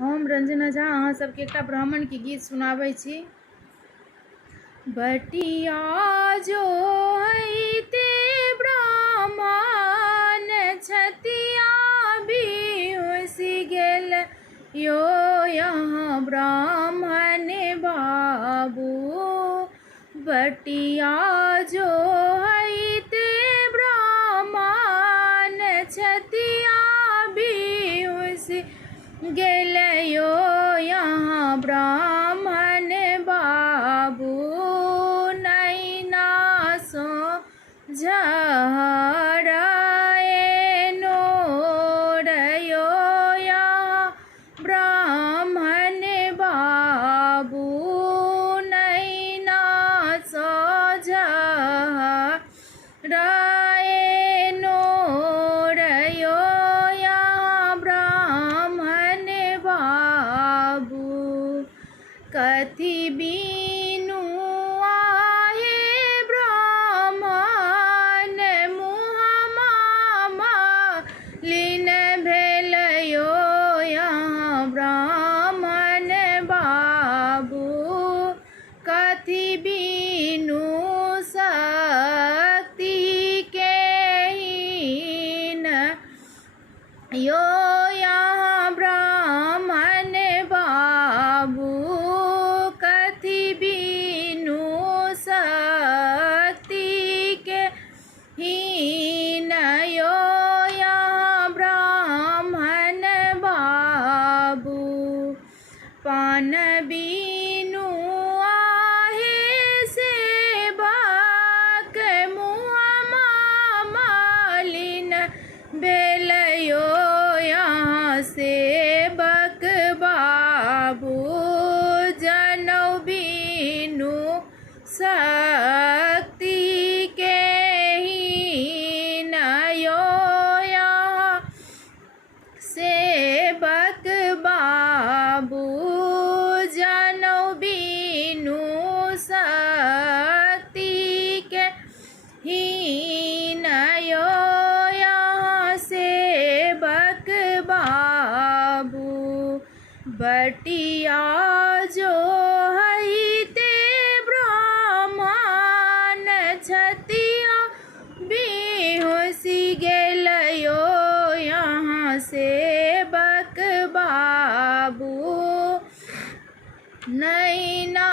हम रंजना झा अहाँ सबके एकटा ब्राह्मण के गीत सुनाबै छी। बटिया जो हईते ब्राह्मण छतिया बिहोसी गेल यो यहाँ ब्राह्मण बाबू। बटिया जो हईते ब्राह्मण छतिया बिहोसी गेल यो यहाँ ब्राह्मण बाबू। नैना सो झहराएनो रयो यहाँ ब्राह्मण बाबू। नैना सो झहराएनो रयो यहाँ ब्राह्मण बाबू। कथी बीनू आहे ब्राह्मण मुँहमा मालिन भेल यो यहाँ ब्राह्मण बाबू। कथी बीनू शक्ति के हीन यो यहाँ ब्राह्मण बाबू। कथी बीनू शक्ति के हीन यो यहाँ ब्राह्मण बाबू। पान बीनू आहे सेवक मुँहमा मालिन भेल यो यहाँ सेवक बाबू। जनौ बीनू शक्ति के हीन यो यहाँ सेवक बाबू। जनौ बीनू शक्ति के हीन यो यहाँ सेवक बाबू। बटिया जो हईते ब्राह्मण छतिया बिहोसी गेल यो यहाँ सेवक बाबू। नैना